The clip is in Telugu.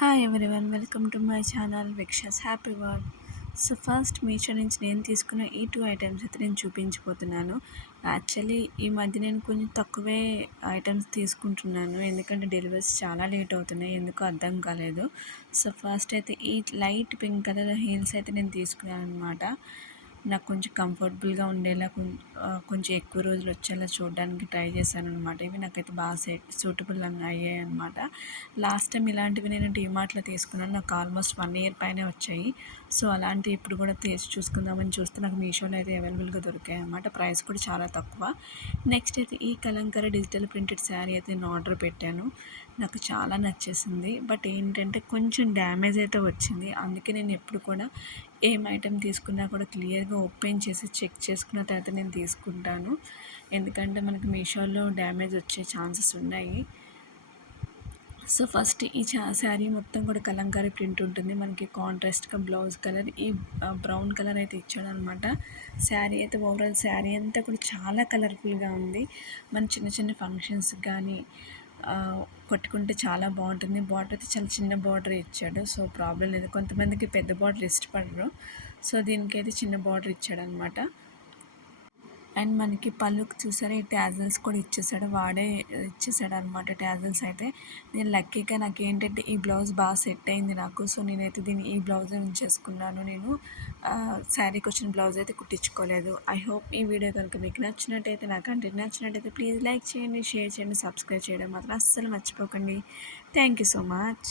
Hi everyone, welcome to my channel విక్షస్ happy world. So first Meesho నుంచి నేను తీసుకున్న ఈ 2 ఐటమ్స్ అయితే నేను చూపించబోతున్నాను. యాక్చువల్లీ ఈ మధ్య నేను కొంచెం తక్కువే ఐటమ్స్ తీసుకుంటున్నాను, ఎందుకంటే డెలివరీస్ చాలా లేట్ అవుతున్నాయి, ఎందుకో అర్థం కాలేదు. సో ఫస్ట్ అయితే ఈ లైట్ పింక్ కలర్ హీల్స్ అయితే నేను తీసుకున్నాను అనమాట. నాకు కొంచెం కంఫర్టబుల్గా ఉండేలా కొంచెం ఎక్కువ రోజులు వచ్చేలా చూడడానికి ట్రై చేశాను అనమాట. ఇవి నాకైతే బాగా సూటబుల్ అని అయ్యాయి అనమాట. లాస్ట్ టైం ఇలాంటివి నేను డీమార్ట్లో తీసుకున్నాను, నాకు ఆల్మోస్ట్ 1 ఇయర్ పైనే వచ్చాయి. సో అలాంటివి ఇప్పుడు కూడా తీసి చూసుకుందామని చూస్తే నాకు మీషోలో అయితే అవైలబుల్గా దొరికాయి అనమాట. ప్రైస్ కూడా చాలా తక్కువ. నెక్స్ట్ అయితే ఈ కలంకారీ డిజిటల్ ప్రింటెడ్ శారీ అయితే నేను ఆర్డర్ పెట్టాను. నాకు చాలా నచ్చేసింది, బట్ ఏంటంటే కొంచెం డ్యామేజ్ అయితే వచ్చింది. అందుకే నేను ఎప్పుడు కూడా ఏం ఐటెం తీసుకున్నా కూడా క్లియర్గా ఓపెన్ చేసి చెక్ చేసుకున్న తర్వాత నేను తీసుకుంటాను, ఎందుకంటే మనకి మీషోలో డ్యామేజ్ వచ్చే ఛాన్సెస్ ఉన్నాయి. సో ఫస్ట్ ఈ శారీ మొత్తం కూడా కలంకారీ ప్రింట్ ఉంటుంది. మనకి కాంట్రాస్ట్గా బ్లౌజ్ కలర్ ఈ బ్రౌన్ కలర్ అయితే ఇచ్చాడనమాట. శారీ అయితే ఓవరాల్ శారీ అంతా కూడా చాలా కలర్ఫుల్గా ఉంది. మన చిన్న చిన్న ఫంక్షన్స్కి కానీ కొట్టుకుంటే చాలా బాగుంటుంది. బార్డర్ అయితే చాలా చిన్న బార్డర్ ఇచ్చాడు, సో ప్రాబ్లం లేదు. కొంతమందికి పెద్ద బార్డర్ ఇష్టపడరు, సో దీనికైతే చిన్న బార్డర్ ఇచ్చాడనమాట. అండ్ మనకి పళ్ళుకి చూసారా ఈ ట్యాజల్స్ కూడా ఇచ్చేసాడు అనమాట. ట్యాజల్స్ అయితే నేను లక్కీగా నాకు ఏంటంటే ఈ బ్లౌజ్ బాగా సెట్ అయింది నాకు, సో నేనైతే ఈ బ్లౌజ్ ఉంచేసుకున్నాను. నేను శారీకి వచ్చిన బ్లౌజ్ అయితే కుట్టించుకోలేదు. ఐ హోప్ ఈ వీడియో కనుక మీకు నచ్చినట్టయితే, నా కంటెంట్ నచ్చినట్టయితే ప్లీజ్ లైక్ చేయండి, షేర్ చేయండి, సబ్స్క్రైబ్ చేయడం మాత్రం అస్సలు మర్చిపోకండి. Thank you so much.